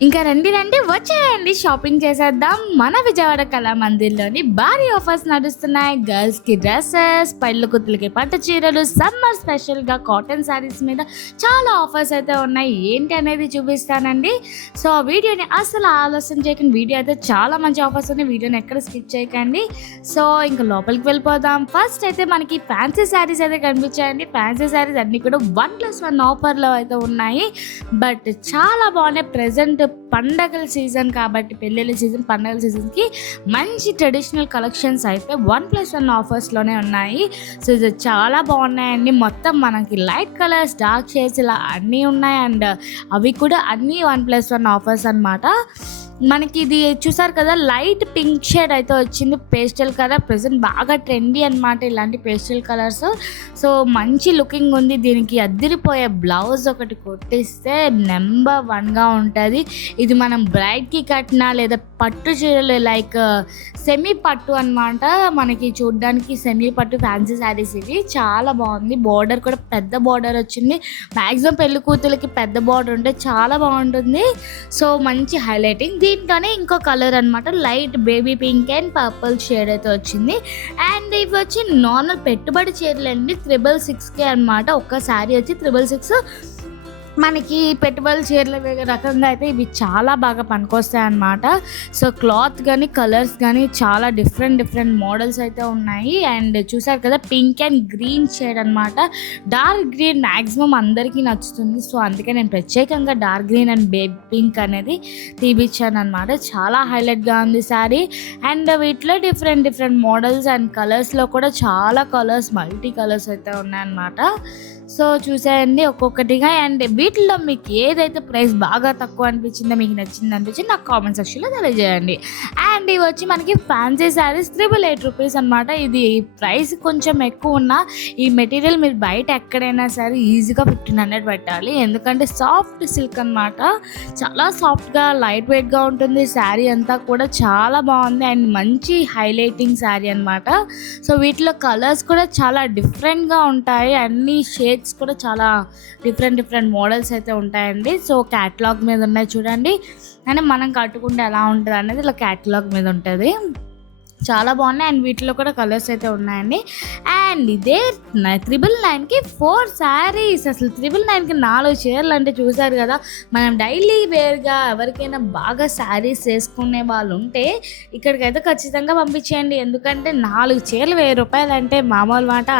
ఇంకా రండి రండి వచ్చేయండి షాపింగ్ చేసేద్దాం. మన విజయవాడ కళామందిర్‌లోని భారీ ఆఫర్స్ నడుస్తున్నాయి. గర్ల్స్‌కి డ్రెసెస్, పెళ్లి కూతుళ్ళకి పట్టు చీరలు, సమ్మర్ స్పెషల్‌గా కాటన్ శారీస్ మీద చాలా ఆఫర్స్ అయితే ఉన్నాయి. ఏంటి అనేది చూపిస్తానండి. సో, వీడియోని అస్సలు ఆలస్యం చేయకండి. వీడియో అయితే చాలా మంచి ఆఫర్స్ ఉన్నాయి. వీడియోని ఎక్కడ స్కిప్ చేయకండి. సో, ఇంక లోపలికి వెళ్ళిపోదాం. ఫస్ట్ అయితే మనకి ఫ్యాన్సీ శారీస్ అయితే కనిపించాయండి. ఫ్యాన్సీ శారీస్ అన్నీ కూడా 1+1 ఆఫర్‌లో అయితే ఉన్నాయి. బట్ చాలా బాగున్నాయి. ప్రెజెంట్ పండగల సీజన్ కాబట్టి, పెళ్ళిళ్ళ సీజన్, పండగల సీజన్కి మంచి ట్రెడిషనల్ కలెక్షన్స్ అయితే 1+1 ఆఫర్స్లోనే ఉన్నాయి. సో ఇది చాలా బాగున్నాయండి. మొత్తం మనకి లైట్ కలర్స్, డార్క్ షేడ్స్ ఇలా అన్నీ ఉన్నాయి. అండ్ అవి కూడా అన్నీ 1+1 ఆఫర్స్ అనమాట. మనకి ఇది చూసారు కదా, లైట్ పింక్ షేడ్ అయితే వచ్చింది. పేస్టల్ కలర్ ప్రెజెంట్ బాగా ట్రెండీ అనమాట ఇలాంటి పేస్టల్ కలర్స్. సో మంచి లుకింగ్ ఉంది. దీనికి అద్దిరిపోయే బ్లౌజ్ ఒకటి కొట్టిస్తే నెంబర్ 1గా ఉంటుంది. ఇది మనం బ్రైడ్కి కట్టినా లేదా పట్టు చీరలు లైక్ సెమీ పట్టు అనమాట. మనకి చూడ్డానికి సెమీ పట్టు ఫ్యాన్సీ శారీస్ ఇవి చాలా బాగుంది. బార్డర్ కూడా పెద్ద బార్డర్ వచ్చింది. మ్యాక్సిమం పెళ్లి కూతులకి పెద్ద బార్డర్ ఉంటే చాలా బాగుంటుంది. సో మంచి హైలైటింగ్. దీంట్లోనే ఇంకో కలర్ అనమాట, light baby pink and purple shade అయితే వచ్చింది. అండ్ ఇవి వచ్చి నార్మల్ పెట్టుబడి చీరలు అండి. 666 అనమాట. ఒక్క శారీ వచ్చి 666. మనకి పెట్టుబడుల చీరల రకంగా అయితే ఇవి చాలా బాగా పనికొస్తాయి అన్నమాట. సో క్లాత్ కానీ కలర్స్ కానీ చాలా డిఫరెంట్ మోడల్స్ అయితే ఉన్నాయి. అండ్ చూసారు కదా, పింక్ అండ్ గ్రీన్ షేడ్ అనమాట. డార్క్ గ్రీన్ మ్యాక్సిమం అందరికీ నచ్చుతుంది. సో అందుకే నేను ప్రత్యేకంగా dark green and baby pink అనేది తీపిచ్చాను అనమాట. చాలా హైలైట్గా ఉంది శారీ. అండ్ వీటిలో డిఫరెంట్ మోడల్స్ అండ్ కలర్స్లో కూడా చాలా కలర్స్, మల్టీ కలర్స్ అయితే ఉన్నాయన్నమాట. సో చూసేయండి ఒక్కొక్కటిగా. అండ్ వీటిలో మీకు ఏదైతే ప్రైస్ బాగా తక్కువ అనిపించిందో, మీకు నచ్చింది అనిపించింది నాకు కామెంట్ సెక్షన్లో తెలియజేయండి. అండ్ ఇవి వచ్చి మనకి ఫ్యాన్సీ శారీస్ 888 రూపీస్ అనమాట. ఇది ప్రైస్ కొంచెం ఎక్కువ ఉన్న ఈ మెటీరియల్ మీరు బయట ఎక్కడైనా సరే ఈజీగా 1500 పెట్టాలి. ఎందుకంటే సాఫ్ట్ సిల్క్ అనమాట. చాలా సాఫ్ట్గా లైట్ వెయిట్గా ఉంటుంది. శారీ అంతా కూడా చాలా బాగుంది. అండ్ మంచి హైలైటింగ్ శారీ అనమాట. సో వీటిలో కలర్స్ కూడా చాలా డిఫరెంట్గా ఉంటాయి. అన్ని షేడ్స్ కూడా చాలా డిఫరెంట్ మోడల్స్ అయితే ఉంటాయండి. సో క్యాటలాగ్ మీద ఉన్నాయి చూడండి. అంటే మనం కట్టుకుంటే ఎలా ఉంటుంది అనేది ఇలా క్యాటలాగ్ మీద ఉంటుంది. చాలా బాగున్నాయి. అండ్ వీటిలో కూడా కలర్స్ అయితే ఉన్నాయండి. అండ్ ఇదే 999కి 4 శారీస్. అసలు 999కి 4 చీరలు అంటే చూసారు కదా. మనం డైలీ వేర్గా ఎవరికైనా బాగా శారీస్ వేసుకునే వాళ్ళు ఉంటే ఇక్కడికైతే ఖచ్చితంగా పంపించేయండి. ఎందుకంటే 4 చీరలు 1000 రూపాయలు అంటే మామూలు మాట.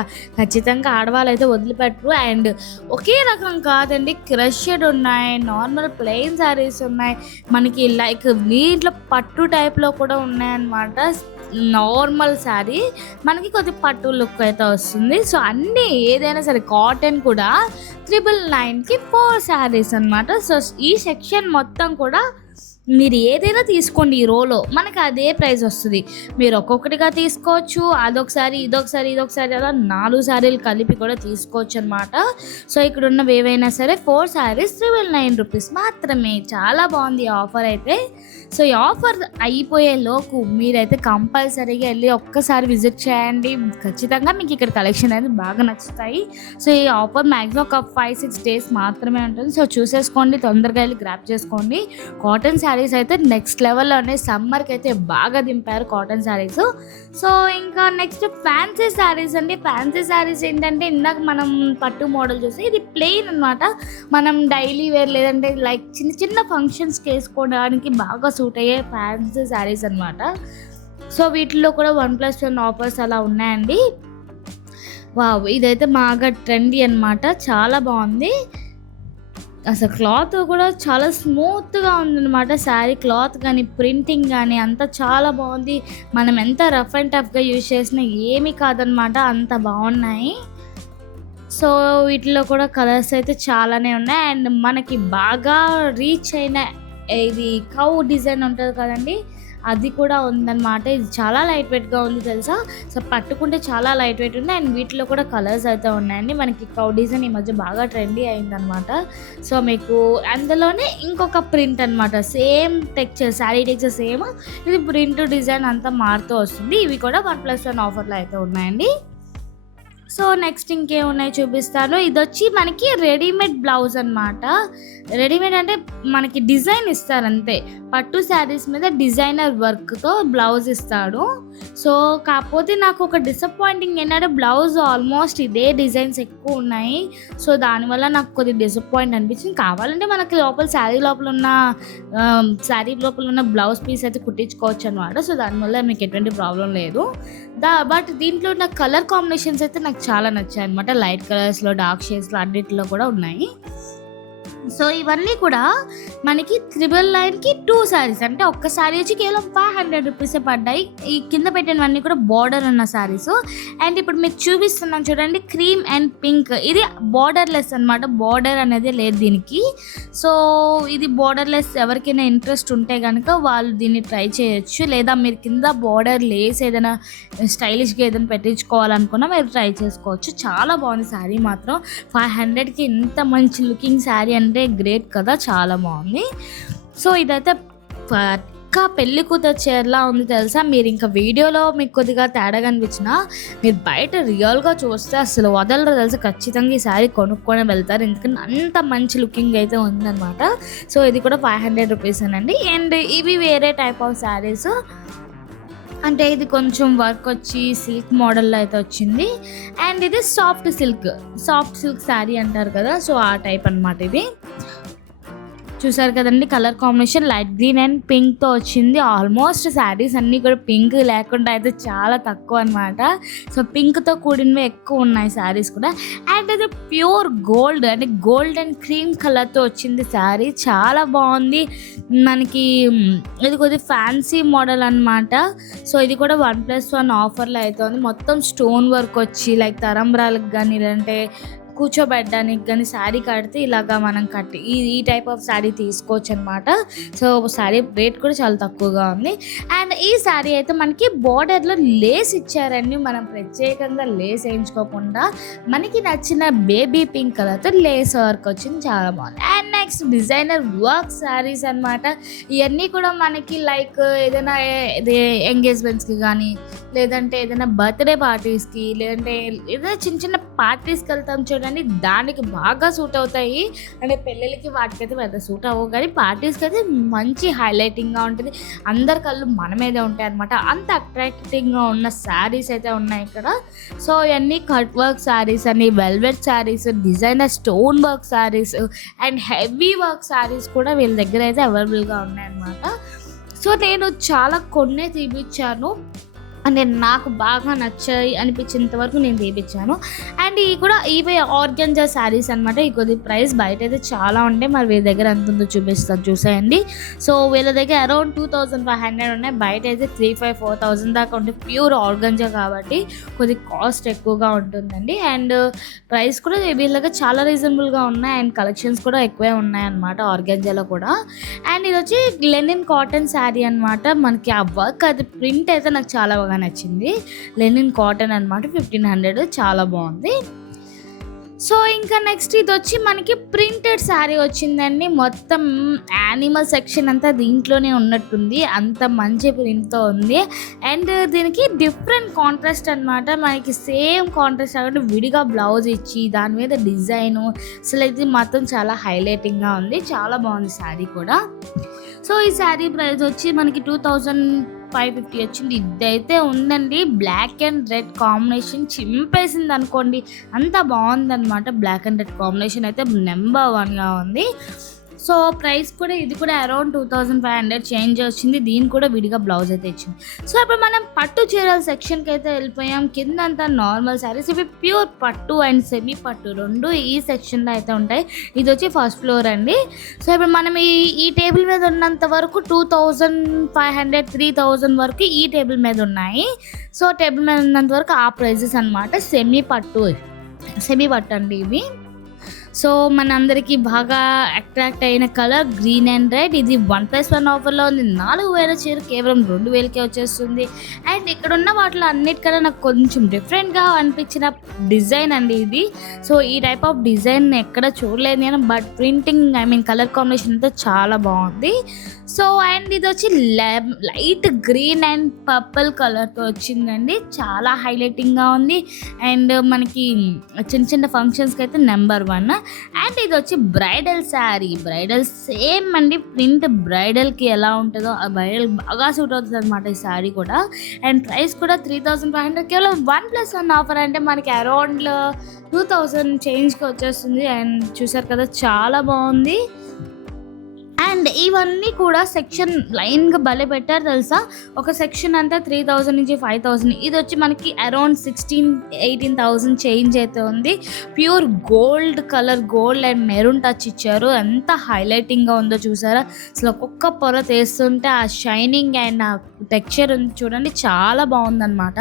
ఖచ్చితంగా ఆడవాళ్ళు అయితే వదిలిపెట్టరు. అండ్ ఒకే రకం కాదండి, క్రష్డ్ ఉన్నాయి, నార్మల్ ప్లెయిన్ శారీస్ ఉన్నాయి, మనకి లైక్ వీటిలో పట్టు టైప్లో కూడా ఉన్నాయన్నమాట. నార్మల్ శారీ మనకి కొద్ది పట్టు లుక్ అయితే వస్తుంది. సో అన్నీ ఏదైనా సరే కాటన్ కూడా 999కి 4 శారీస్ అనమాట. సో ఈ సెక్షన్ మొత్తం కూడా మీరు ఏదైనా తీసుకోండి. ఈ రోలో మనకి అదే ప్రైస్ వస్తుంది. మీరు ఒక్కొక్కటిగా తీసుకోవచ్చు. అదొకసారి ఇదొకసారి అలా 4 శారీలు కలిపి కూడా తీసుకోవచ్చు అనమాట. సో ఇక్కడ ఉన్నవి ఏవైనా సరే 4 శారీస్ 999 రూపీస్ మాత్రమే. చాలా బాగుంది ఈ ఆఫర్ అయితే. సో ఈ ఆఫర్ అయిపోయేలోపు మీరైతే కంపల్సరీగా వెళ్ళి ఒక్కసారి విజిట్ చేయండి. ఖచ్చితంగా మీకు ఇక్కడ కలెక్షన్ అనేది బాగా నచ్చుతాయి. సో ఈ ఆఫర్ మ్యాక్సిమం ఒక 5-6 డేస్ మాత్రమే ఉంటుంది. సో చూసేసుకోండి, తొందరగా వెళ్ళి గ్రాప్ చేసుకోండి. కాటన్ శారీస్ అయితే నెక్స్ట్ లెవెల్లో ఉన్నాయి. సమ్మర్కి అయితే బాగా దింపారు కాటన్ శారీస్. సో ఇంకా నెక్స్ట్ ఫ్యాన్సీ శారీస్ అండి. ఫ్యాన్సీ శారీస్ ఏంటంటే ఇందాక మనం పట్టు మోడల్ చూస్తే ఇది ప్లెయిన్ అనమాట. మనం డైలీ వేర్ లేదంటే లైక్ చిన్న ఫంక్షన్స్కి వేసుకోవడానికి బాగా సూట్ అయ్యే ఫ్యాన్సీ శారీస్ అనమాట. సో వీటిలో కూడా 1+1 ఆఫర్స్ అలా ఉన్నాయండి. వావ్, ఇదైతే బాగా ట్రెండీ అనమాట. చాలా బాగుంది. అసలు క్లాత్ కూడా చాలా స్మూత్గా ఉందన్నమాట. శారీ క్లాత్ కానీ ప్రింటింగ్ కానీ అంతా చాలా బాగుంది. మనం ఎంత రఫ్ అండ్ టఫ్గా యూజ్ చేసినా ఏమీ కాదనమాట, అంత బాగున్నాయి. సో వీటిలో కూడా కలర్స్ అయితే చాలానే ఉన్నాయి. అండ్ మనకి బాగా రీచ్ అయిన ఇది కౌ డిజైన్ ఉంటుంది కదండి, అది కూడా ఉందన్నమాట. ఇది చాలా లైట్ వెయిట్గా ఉంది తెలుసా. సో పట్టుకుంటే చాలా లైట్ వెయిట్ ఉంది. అండ్ వీటిలో కూడా కలర్స్ అయితే ఉన్నాయండి. మనకి కౌ డిజైన్ ఈ మధ్య బాగా ట్రెండీ అయిందనమాట. సో మీకు అందులోనే ఇంకొక ప్రింట్ అనమాట, same texture, sari texture same, ఇది ప్రింట్ డిజైన్ అంతా మారుతూ వస్తుంది. ఇవి కూడా 1+1 ఆఫర్లో అయితే ఉన్నాయండి. సో నెక్స్ట్ ఇంకేమున్నాయి చూపిస్తాను. ఇదొచ్చి మనకి రెడీమేడ్ బ్లౌజ్ అనమాట. రెడీమేడ్ అంటే మనకి డిజైన్ ఇస్తారు అంతే. పట్టు శారీస్ మీద డిజైనర్ వర్క్తో బ్లౌజ్ ఇస్తాడు. సో కాకపోతే నాకు ఒక డిసప్పాయింటింగ్ ఏంటంటే బ్లౌజ్ ఆల్మోస్ట్ ఇదే డిజైన్స్ ఎక్కువ ఉన్నాయి. సో దానివల్ల నాకు కొద్దిగా డిసప్పాయింట్ అనిపించింది. కావాలంటే మనకి లోపల శారీ లోపల ఉన్న బ్లౌజ్ పీస్ అయితే కుట్టించుకోవచ్చు అనమాట. సో దానివల్ల మీకు ఎటువంటి ప్రాబ్లం లేదు. బట్ దీంట్లో ఉన్న కలర్ కాంబినేషన్స్ అయితే నాకు చాలా నచ్చాయి అనమాట. లైట్ కలర్స్లో, డార్క్ షేడ్స్లో అన్నిటిలో కూడా ఉన్నాయి. సో ఇవన్నీ కూడా మనకి 999కి 2 శారీస్, అంటే ఒక్క శారీ వచ్చి కేవలం 500 రూపీసే పడ్డాయి. ఈ కింద పెట్టినవన్నీ కూడా బార్డర్ ఉన్న శారీస్. అండ్ ఇప్పుడు మీకు చూపిస్తున్నాను చూడండి, క్రీమ్ అండ్ పింక్. ఇది బార్డర్లెస్ అనమాట, బార్డర్ అనేది లేదు దీనికి. సో ఇది బార్డర్లెస్ ఎవరికైనా ఇంట్రెస్ట్ ఉంటే కనుక వాళ్ళు దీన్ని ట్రై చేయొచ్చు. లేదా మీరు కింద బార్డర్ లేస్ ఏదైనా స్టైలిష్గా ఏదైనా పెట్టించుకోవాలనుకున్నా మీరు ట్రై చేసుకోవచ్చు. చాలా బాగుంది శారీ మాత్రం. 500కి ఇంత మంచి లుకింగ్ శారీ అంటే గ్రేట్ కదా, చాలా బాగుంది. సో ఇదైతే పక్కా పెళ్లి కూతురు చీరలా ఉంది తెలుసా. మీరు ఇంకా వీడియోలో మీకు కొద్దిగా తేడాగా అనిపించినా మీరు బయట రియల్గా చూస్తే అసలు వదలరు తెలుసా. ఖచ్చితంగా ఈ శారీ కొనుక్కొని వెళ్తారు, ఎందుకంటే అంత మంచి లుకింగ్ అయితే ఉందన్నమాట. సో ఇది కూడా 500 రూపీస్ అనండి. అండ్ ఇవి వేరే టైప్ ఆఫ్ శారీస్, అంటే ఇది కొంచెం వర్క్ వచ్చి సిల్క్ మోడల్లో అయితే వచ్చింది. అండ్ ఇది సాఫ్ట్ సిల్క్ శారీ అంటారు కదా, సో ఆ టైప్ అనమాట. ఇది చూసారు కదండి, colour combination light green and పింక్తో వచ్చింది. ఆల్మోస్ట్ శారీస్ అన్నీ కూడా పింక్ లేకుండా అయితే చాలా తక్కువ అనమాట. సో పింక్తో కూడినవి ఎక్కువ ఉన్నాయి శారీస్ కూడా. అండ్ అది ప్యూర్ గోల్డ్, అంటే గోల్డ్ అండ్ క్రీమ్ కలర్తో వచ్చింది శారీ. చాలా బాగుంది. మనకి ఇది కొద్దిగా ఫ్యాన్సీ మోడల్ అనమాట. సో ఇది కూడా 1+1 ఆఫర్లో అయితే ఉంది. మొత్తం స్టోన్ వర్క్ వచ్చి లైక్ తరంబ్రాలకు కానీ లేదంటే కూర్చోబెట్టడానికి కానీ శారీ కడితే ఇలాగా మనం కట్టి ఈ టైప్ ఆఫ్ శారీ తీసుకోవచ్చు అనమాట. సో శారీ రేట్ కూడా చాలా తక్కువగా ఉంది. అండ్ ఈ శారీ అయితే మనకి బార్డర్లో లేస్ ఇచ్చారండి. మనం ప్రత్యేకంగా లేస్ వేయించుకోకుండా మనకి నచ్చిన బేబీ పింక్ కలర్తో లేస్ వర్క్ వచ్చింది, చాలా బాగుంది. And next designer work saris అనమాట. ఇవన్నీ కూడా మనకి లైక్ ఏదైనా ఎంగేజ్మెంట్స్కి కానీ లేదంటే ఏదైనా బర్త్డే పార్టీస్కి లేదంటే ఏదైనా చిన్న చిన్న పార్టీస్కి వెళ్తాం చూడండి, దానికి బాగా సూట్ అవుతాయి. అంటే పెళ్ళిళ్ళకి వాటికైతే పెద్ద సూట్ అవ్వవు, కానీ పార్టీస్కి అయితే మంచి హైలైటింగ్గా ఉంటుంది. అందరి కళ్ళు మన మీదే ఉంటాయి అనమాట. అంత అట్రాక్టింగ్గా ఉన్న శారీస్ అయితే ఉన్నాయి ఇక్కడ. సో ఇవన్నీ కట్ వర్క్ శారీస్ అని, velvet saris, designer stone work saris and heavy work saris కూడా వీళ్ళ దగ్గర అయితే అవైలబుల్గా ఉన్నాయన్నమాట. సో నేను చాలా కొన్నే తీపిచ్చాను, అంటే నాకు బాగా నచ్చాయి అనిపించేంత వరకు నేను తీపిచ్చాను. అండ్ ఇవి ఆర్గంజా శారీస్ అనమాట. ఈ కొద్ది ప్రైస్ బయట అయితే చాలా ఉంటాయి, మరి వీళ్ళ దగ్గర ఎంత ఉందో చూపిస్తాను చూసేయండి. సో వీళ్ళ దగ్గర అరౌండ్ 2500 ఉన్నాయి, బయట అయితే 3500-4000 దాకా ఉంటాయి. ప్యూర్ ఆర్గంజా కాబట్టి కొద్ది కాస్ట్ ఎక్కువగా ఉంటుందండి. అండ్ ప్రైస్ కూడా వీళ్ళ దగ్గర చాలా రీజనబుల్గా ఉన్నాయి. అండ్ కలెక్షన్స్ కూడా ఎక్కువే ఉన్నాయి అన్నమాట ఆర్గంజాలో కూడా. అండ్ ఇది వచ్చి లెనిన్ కాటన్ శారీ అనమాట. మనకి ఆ వర్క్ అది ప్రింట్ అయితే నాకు చాలా బాగా నచ్చింది. లెనిన్ కాటన్ అనమాట, 1500, చాలా బాగుంది. సో ఇంకా నెక్స్ట్ ఇది వచ్చి మనకి ప్రింటెడ్ శారీ వచ్చిందండి. మొత్తం యానిమల్ సెక్షన్ అంతా దీంట్లోనే ఉన్నట్టుంది, అంత మంచి ప్రింట్తో ఉంది. అండ్ దీనికి డిఫరెంట్ కాంట్రాస్ట్ అనమాట. మనకి సేమ్ కాంట్రాస్ట్ కాబట్టి విడిగా బ్లౌజ్ ఇచ్చి దాని మీద డిజైను అసలు ఇది మాత్రం చాలా హైలైటింగ్గా ఉంది, చాలా బాగుంది శారీ కూడా. సో ఈ శారీ ప్రైస్ వచ్చి మనకి 2550 వచ్చింది. ఇదైతే ఉందండి, బ్లాక్ అండ్ రెడ్ కాంబినేషన్ చింపేసింది అనుకోండి, అంత బాగుందన్నమాట. బ్లాక్ అండ్ రెడ్ కాంబినేషన్ అయితే నెంబర్ 1గా ఉంది. సో ప్రైస్ కూడా ఇది కూడా అరౌండ్ 2500 చేంజ్ వచ్చింది. దీని కూడా విడిగా బ్లౌజ్ అయితే ఇచ్చింది. సో ఇప్పుడు మనం పట్టు చీరల సెక్షన్కి అయితే వెళ్ళిపోయాం. కింద అంతా నార్మల్ శారీస్, ఇవి ప్యూర్ పట్టు అండ్ సెమీ పట్టు రెండు ఈ సెక్షన్లో అయితే ఉంటాయి. ఇది వచ్చి ఫస్ట్ ఫ్లోర్ అండి. సో ఇప్పుడు మనం ఈ టేబుల్ మీద ఉన్నంత వరకు 2500-3000 వరకు ఈ టేబుల్ మీద ఉన్నాయి. సో టేబుల్ మీద ఉన్నంత వరకు ఆ ప్రైజెస్ అనమాట. సెమీ పట్టు అండి ఇవి. సో మనందరికీ బాగా అట్రాక్ట్ అయిన కలర్ గ్రీన్ అండ్ రెడ్. ఇది 1+1 ఆఫర్లో ఉంది. 4000 చీర కేవలం 2000కే వచ్చేస్తుంది. అండ్ ఇక్కడ ఉన్న వాటిలో అన్నిటికన్నా నాకు కొంచెం డిఫరెంట్గా అనిపించిన డిజైన్ అండి ఇది. సో ఈ టైప్ ఆఫ్ డిజైన్ ఎక్కడ చూడలేదు నేను, బట్ ప్రింటింగ్ కలర్ కాంబినేషన్ అయితే చాలా బాగుంది. సో అండ్ ఇది వచ్చి లైట్ గ్రీన్ అండ్ పర్పుల్ కలర్తో వచ్చిందండి. చాలా హైలైటింగ్గా ఉంది. అండ్ మనకి చిన్న చిన్న ఫంక్షన్స్కి అయితే నెంబర్ 1. అండ్ ఇది వచ్చి బ్రైడల్ శారీ. బ్రైడల్ సేమ్ అండి, ప్రింట్ బ్రైడల్కి ఎలా ఉంటుందో ఆ బ్రైడల్ బాగా సూట్ అవుతుంది అనమాట ఈ శారీ కూడా. అండ్ ప్రైస్ కూడా 3500, కేవలం 1+1 ఆఫర్. అంటే మనకి అరౌండ్ 2000 చేంజ్కి వచ్చేస్తుంది. అండ్ చూసారు కదా చాలా బాగుంది. అండ్ ఇవన్నీ కూడా సెక్షన్ లైన్గా భలే పెట్టారు తెలుసా. ఒక సెక్షన్ అంతా 3000 నుంచి 5000. ఇది వచ్చి మనకి అరౌండ్ 16,000-18,000 చేంజ్ అయితే ఉంది. Pure gold colour, gold and maroon touch ఇచ్చారు. ఎంత హైలైటింగ్గా ఉందో చూసారా. అసలు ఒక్కొక్క పొర తీస్తుంటే ఆ షైనింగ్ అండ్ ఆ టెక్స్చర్ ఉంది చూడండి, చాలా బాగుందన్నమాట.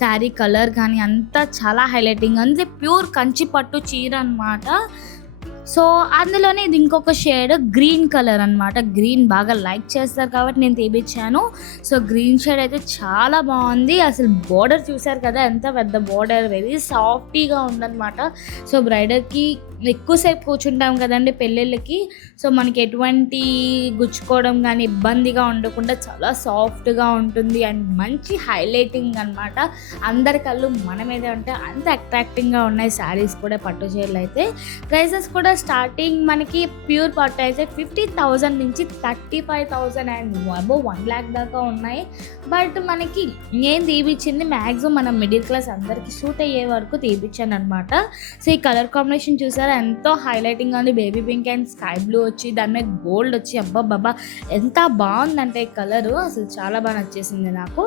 శారీ కలర్ కానీ అంతా చాలా హైలైటింగ్ ఉంది. ప్యూర్ కంచి పట్టు చీర అనమాట. సో అందులోనే ఇది ఇంకొక షేడ్ గ్రీన్ కలర్ అనమాట. గ్రీన్ బాగా లైక్ చేస్తారు కాబట్టి నేను తీపిచ్చాను. సో గ్రీన్ షేడ్ అయితే చాలా బాగుంది. అసలు బోర్డర్ చూసారు కదా, ఎంత పెద్ద బోర్డర్, వెరీ సాఫ్టీగా ఉందన్నమాట. సో బ్రైడర్కి ఎక్కువసేపు కూర్చుంటాం కదండి పెళ్ళిళ్ళకి. సో మనకి ఎటువంటి గుచ్చుకోవడం కానీ ఇబ్బందిగా ఉండకుండా చాలా సాఫ్ట్గా ఉంటుంది. అండ్ మంచి హైలైటింగ్ అనమాట. అందరి కళ్ళు మన మీదే ఉంటే అంత అట్రాక్టింగ్గా ఉన్నాయి శారీస్ కూడా, పట్టు చీరలు అయితే. ప్రైసెస్ కూడా స్టార్టింగ్ మనకి ప్యూర్ పట్టు అయితే 50,000 నుంచి 35,000 అండ్ అబోవ్ 1 lakh దాకా ఉన్నాయి. బట్ మనకి నేను తీపిచ్చింది మ్యాక్సిమం మనం మిడిల్ క్లాస్ అందరికీ సూట్ అయ్యే వరకు తీపిచ్చాను అనమాట. సో ఈ కలర్ కాంబినేషన్ చూసారా ఎంతో హైలైటింగ్గా ఉంది. Baby pink and sky blue వచ్చి దాని మీద గోల్డ్ వచ్చి అబ్బాబ్బా ఎంత బాగుందంటే ఈ కలరు అసలు చాలా బాగా నచ్చేసింది నాకు.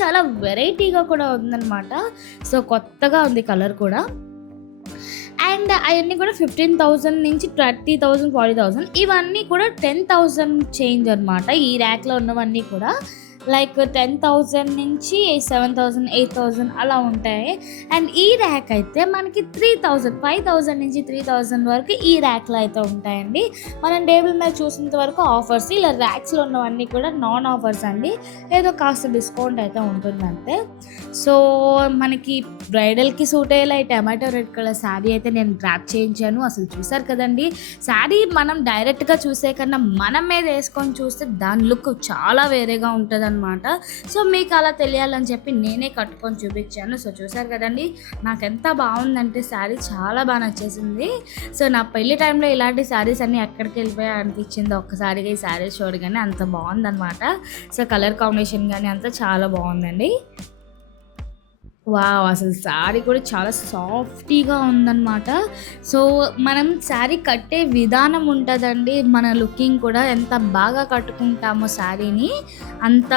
చాలా వెరైటీగా కూడా ఉందన్నమాట. సో కొత్తగా ఉంది కలర్ కూడా. అండ్ అవన్నీ కూడా 15,000 నుంచి 30,000, 40,000. ఇవన్నీ కూడా 10,000 చేంజ్ అనమాట. ఈ ర్యాక్లో ఉన్నవన్నీ కూడా లైక్ 10,000 నుంచి 7,000, 8,000 అలా ఉంటాయి. అండ్ ఈ ర్యాక్ అయితే మనకి 3,000, 5,000 నుంచి 3,000 వరకు ఈ ర్యాక్లో అయితే ఉంటాయండి. మనం టేబుల్ మీద చూసినంత వరకు ఆఫర్స్. ఇలా ర్యాక్స్లో ఉన్నవన్నీ కూడా నాన్ ఆఫర్స్ అండి. ఏదో కాస్త డిస్కౌంట్ అయితే ఉంటుంది అంతే. సో మనకి బ్రైడల్కి సూట్ అయ్యేలా ఈ టమాటో రెడ్ కలర్ శారీ అయితే నేను డ్రాప్ చేయించాను. అసలు చూసారు కదండి, శారీ మనం డైరెక్ట్గా చూసే కన్నా మనం మీద వేసుకొని చూస్తే దాని లుక్ చాలా వేరేగా ఉంటుంది అనమాట. సో మీకు అలా తెలియాలని చెప్పి నేనే కట్టుకొని చూపించాను. సో చూసారు కదండి, నాకు ఎంత బాగుందంటే శారీ చాలా బాగా నచ్చేసింది. సో నా పెళ్లి టైంలో ఇలాంటి శారీస్ అన్నీ ఎక్కడికి వెళ్ళిపోయా అనిపించింది ఒక్కసారిగా ఈ శారీస్ చూడగానే. అంత బాగుందన్నమాట. సో కలర్ కాంబినేషన్ కానీ అంతా చాలా బాగుందండి. వావ్! అసలు శారీ కూడా చాలా సాఫ్టీగా ఉందన్నమాట. సో మనం శారీ కట్టే విధానం ఉంటుందండి. మన లుకింగ్ కూడా ఎంత బాగా కట్టుకుంటామో శారీని అంత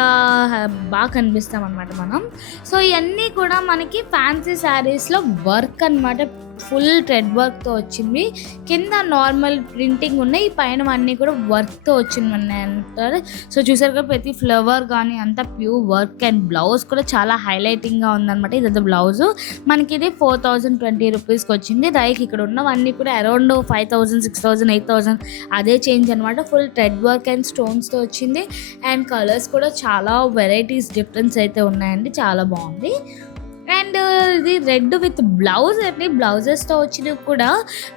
బాగా కనిపిస్తాం అన్నమాట మనం. సో ఇవన్నీ కూడా మనకి ఫ్యాన్సీ శారీస్లో వర్క్ అనమాట. ఫుల్ థ్రెడ్ వర్క్తో వచ్చింది. కింద నార్మల్ ప్రింటింగ్ ఉన్నాయి, పైన అన్నీ కూడా వర్క్తో వచ్చింది అంటారు. సో చూసారు కదా ప్రతి ఫ్లవర్ కానీ అంతా ప్యూర్ వర్క్. అండ్ బ్లౌజ్ కూడా చాలా హైలైటింగ్గా ఉందన్నమాట. ఇదంతా బ్లౌజు మనకి ఇది 4,020 రూపీస్కి వచ్చింది. లైక్ ఇక్కడ ఉన్నవన్నీ కూడా అరౌండ్ 5,000, 6,000, 8,000 అదే చేంజ్ అనమాట. ఫుల్ థ్రెడ్ వర్క్ అండ్ స్టోన్స్తో వచ్చింది. అండ్ కలర్స్ కూడా చాలా వెరైటీస్ డిఫరెన్స్ అయితే ఉన్నాయండి. చాలా బాగుంది. అండ్ ఇది రెడ్ విత్ బ్లౌజ్ అండి. బ్లౌజెస్తో వచ్చినవి కూడా,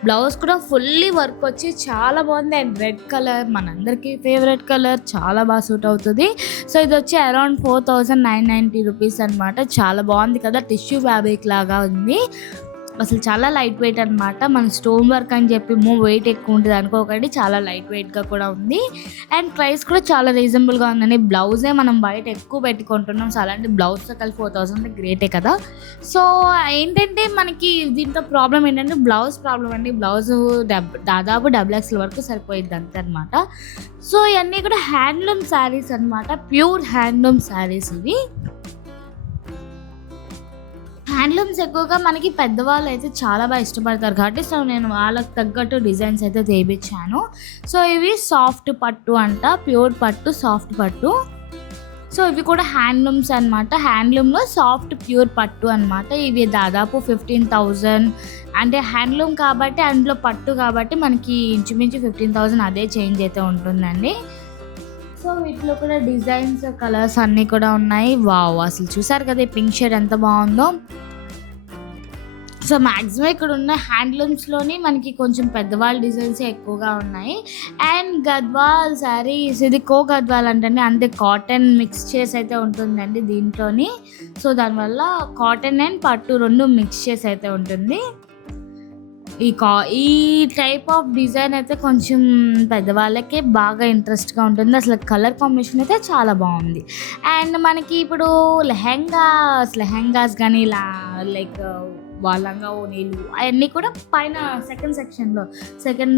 బ్లౌజ్ కూడా ఫుల్లీ వర్క్ వచ్చి చాలా బాగుంది. అండ్ రెడ్ కలర్ మనందరికీ ఫేవరెట్ కలర్, చాలా బాగా సూట్ అవుతుంది. సో ఇది వచ్చి అరౌండ్ 4,990 రూపీస్ అనమాట. చాలా బాగుంది కదా, టిష్యూ ఫ్యాబ్రిక్ లాగా ఉంది. అసలు చాలా లైట్ వెయిట్ అనమాట. మన స్టోన్ వర్క్ అని చెప్పి వెయిట్ ఎక్కువ ఉంటుంది అనుకోకండి, చాలా లైట్ వెయిట్గా కూడా ఉంది. అండ్ ప్రైస్ కూడా చాలా రీజనబుల్గా ఉందండి. బ్లౌజే మనం బయట ఎక్కువ పెట్టుకుంటున్నాం. సో అలాంటి బ్లౌజ్తో కలిపి 4,000 గ్రేటే కదా. సో ఏంటంటే మనకి దీంతో ప్రాబ్లం ఏంటంటే బ్లౌజ్ ప్రాబ్లం అండి. బ్లౌజ్ దాదాపు XXL వరకు సరిపోయింది అంతే అనమాట. సో ఇవన్నీ కూడా హ్యాండ్లూమ్ శారీస్ అనమాట. ప్యూర్ హ్యాండ్లూమ్ శారీస్ ఇవి. హ్యాండ్లూమ్స్ ఎక్కువగా మనకి పెద్దవాళ్ళు అయితే చాలా బాగా ఇష్టపడతారు కాబట్టి సో నేను వాళ్ళకి తగ్గట్టు డిజైన్స్ అయితే తెప్పించాను. సో ఇవి సాఫ్ట్ పట్టు అంట, ప్యూర్ పట్టు, సాఫ్ట్ పట్టు. సో ఇవి కూడా హ్యాండ్లూమ్స్ అనమాట. హ్యాండ్లూమ్లో సాఫ్ట్ ప్యూర్ పట్టు అనమాట. ఇవి దాదాపు 15,000 అంటే హ్యాండ్లూమ్ కాబట్టి అందులో పట్టు కాబట్టి మనకి ఇంచుమించు 15,000 అదే చేంజ్ అయితే ఉంటుందండి. సో వీటిలో కూడా డిజైన్స్, కలర్స్ అన్నీ కూడా ఉన్నాయి. వావ్! అసలు చూసారు కదా ఈ పింక్ షేడ్ ఎంత బాగుందో. సో మ్యాక్సిమం ఇక్కడ ఉన్న హ్యాండ్లూమ్స్లోని మనకి కొంచెం పెద్దవాళ్ళ డిజైన్స్ ఎక్కువగా ఉన్నాయి. అండ్ గద్వాల్ శారీస్, ఇది కో గద్వాల్ అంటే అంతే కాటన్ మిక్స్ చేసి అయితే ఉంటుందండి దీంట్లోని. సో దానివల్ల కాటన్ అండ్ పట్టు 2 మిక్స్ చేసి అయితే ఉంటుంది. ఈ టైప్ ఆఫ్ డిజైన్ అయితే కొంచెం పెద్దవాళ్ళకే బాగా ఇంట్రెస్ట్గా ఉంటుంది. అసలు కలర్ కాంబినేషన్ అయితే చాలా బాగుంది. అండ్ మనకి ఇప్పుడు లెహెంగాస్ కానీ ఇలా లైక్ లంగా ఓణీలు అవన్నీ కూడా పైన సెకండ్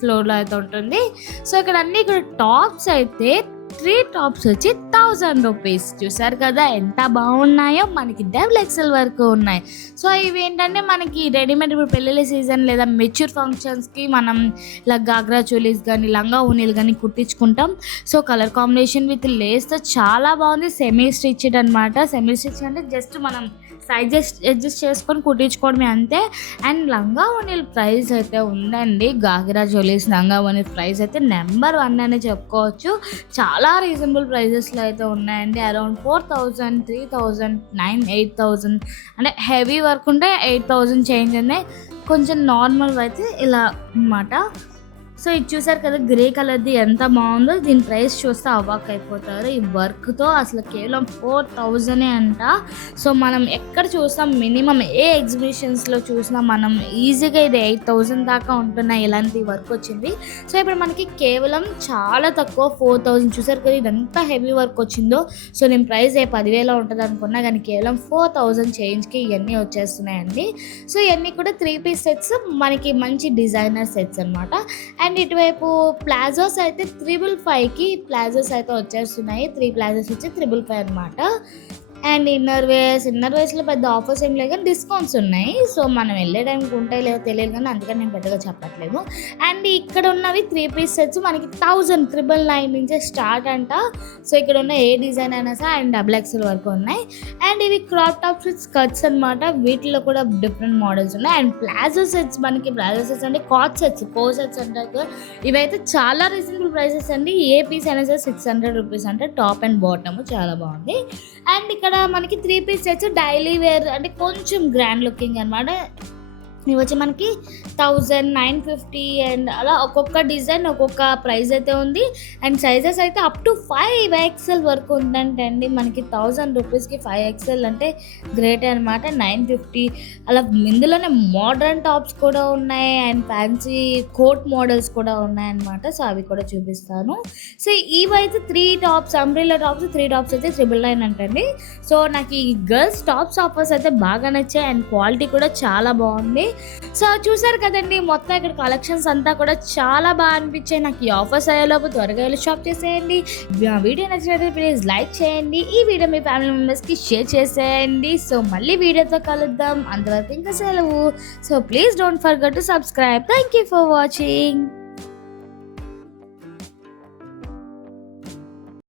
ఫ్లోర్లో అయితే ఉంటుంది. సో ఇక్కడ అన్నీ ఇక్కడ టాప్స్ అయితే 3 టాప్స్ వచ్చి 1000 రూపీస్. చూసారు కదా ఎంత బాగున్నాయో, మనకి డబుల్ ఎక్సెల్ వరకు ఉన్నాయి. సో ఇవి ఏంటంటే మనకి రెడీమేడ్ ఇప్పుడు పెళ్ళిళ్ళ సీజన్ లేదా మెచ్యూర్ ఫంక్షన్స్కి మనం ఇలా గాగ్రా చోలీస్ కానీ లంగా ఓణీలు కానీ కుట్టించుకుంటాం. సో కలర్ కాంబినేషన్ విత్ లేస్తో చాలా బాగుంది. సెమీ స్టిచ్డ్ అనమాట. సెమీ స్టిచ్ అంటే జస్ట్ మనం సైజ్ అడ్జస్ట్ చేసుకొని కుట్టించుకోవడమే అంతే. అండ్ లంగా ఓణీల ప్రైస్ అయితే ఉందండి, గాగ్రా చోలీస్ లంగా ఓణీల ప్రైస్ అయితే నెంబర్ 1 అని చెప్పుకోవచ్చు. చాలా రీజనబుల్ ప్రైజెస్లో అయితే ఉన్నాయండి. అరౌండ్ 4,000, 3,000, 8,000 అంటే హెవీ వర్క్ ఉంటే 8,000 చేంజ్ ఉన్నాయి. కొంచెం నార్మల్ అయితే ఇలా అన్నమాట. సో ఇది చూసారు కదా గ్రే కలర్ది ఎంత బాగుందో. దీని ప్రైస్ చూస్తే అవాక్ అయిపోతారు. ఈ వర్క్తో అసలు కేవలం 4,000 అంట. సో మనం ఎక్కడ చూస్తాం, మినిమం ఏ ఎగ్జిబిషన్స్లో చూసినా మనం ఈజీగా ఇది 8,000 దాకా ఉంటున్నాయి ఇలాంటి వర్క్ వచ్చింది. సో ఇప్పుడు మనకి కేవలం చాలా తక్కువ 4,000. చూసారు కదా ఇదంతా హెవీ వర్క్ వచ్చిందో. సో నేను ప్రైస్ 10,000 ఉంటుంది అనుకున్నా కానీ కేవలం 4,000 చేంజ్కి ఇవన్నీ వచ్చేస్తున్నాయండి. సో ఇవన్నీ కూడా 3 పీస్ సెట్స్, మనకి మంచి డిజైనర్ సెట్స్ అనమాట. అండ్ ఇటువైపు ప్లాజోస్ అయితే 555కి ప్లాజోస్ అయితే వచ్చేస్తున్నాయి. 3 ప్లాజోస్ వచ్చి 555 అనమాట. అండ్ ఇన్నర్ వేస్లో పెద్ద ఆఫర్స్ ఏం లేవు కానీ డిస్కౌంట్స్ ఉన్నాయి. సో మనం వెళ్ళే టైంకి ఉంటాయి లేవో తెలియదు కానీ అందుకని నేను పెద్దగా చెప్పట్లేదు. అండ్ ఇక్కడ ఉన్నవి 3 పీస్ సెట్స్ మనకి 1,999 నుంచే స్టార్ట్ అంట. సో ఇక్కడ ఉన్న ఏ డిజైన్ అయినా సరే అండ్ డబుల్ ఎక్సెల్ వరకు ఉన్నాయి. అండ్ ఇవి క్రాప్ టాప్స్ విత్ స్కర్ట్స్ అనమాట. వీటిలో కూడా డిఫరెంట్ మోడల్స్ ఉన్నాయి. అండ్ ప్లాజో సెట్స్, మనకి ప్లాజో సెట్స్ అంటే కో సెట్స్ అంటారు. ఇవైతే చాలా రీజనబుల్ ప్రైసెస్ అండి. ఏ పీస్ అయినా సరే 600 రూపీస్ అంటే టాప్ అండ్ బాటమ్ చాలా బాగుంది. అండ్ ఇక్కడ మనకి 3 పీస్ సెట్స్ డైలీ వేర్ అంటే కొంచెం గ్రాండ్ లుకింగ్ అనమాట. ఇవి వచ్చి మనకి 1,950 అండ్ అలా ఒక్కొక్క డిజైన్ ఒక్కొక్క ప్రైస్ అయితే ఉంది. అండ్ సైజెస్ అయితే అప్ టు 5XL వరకు ఉందంటే అండి. మనకి 1,000 రూపీస్కి 5XL అంటే గ్రేట్ అనమాట. 950 అలా ఇందులోనే మోడర్న్ టాప్స్ కూడా ఉన్నాయి అండ్ ఫ్యాన్సీ కోట్ మోడల్స్ కూడా ఉన్నాయన్నమాట. సో అవి కూడా చూపిస్తాను. సో ఇవైతే 3 టాప్స్ అంబ్రెల్లా టాప్స్ 3 టాప్స్ అయితే 999 అంటండి. సో నాకు ఈ గర్ల్స్ టాప్స్ ఆఫర్స్ అయితే బాగా నచ్చాయి అండ్ క్వాలిటీ కూడా చాలా బాగుంది. సో చూసారు కదండి మొత్తం ఇక్కడ కలెక్షన్స్ అంతా కూడా చాలా బాగా అనిపించాయి. నాకు ఈ ఆఫర్స్ అయ్యేలోపు త్వరగా వెళ్ళి షాప్ చేసేయండి. వీడియో నచ్చినట్లయితే ప్లీజ్ లైక్ చేయండి. ఈ వీడియో మీ ఫ్యామిలీ మెంబర్స్కి షేర్ చేసేయండి. సో మళ్ళీ వీడియోతో కలుద్దాం. అంతవరకు ఇంకా సెలవు. So please don't forget to subscribe. Thank you for watching.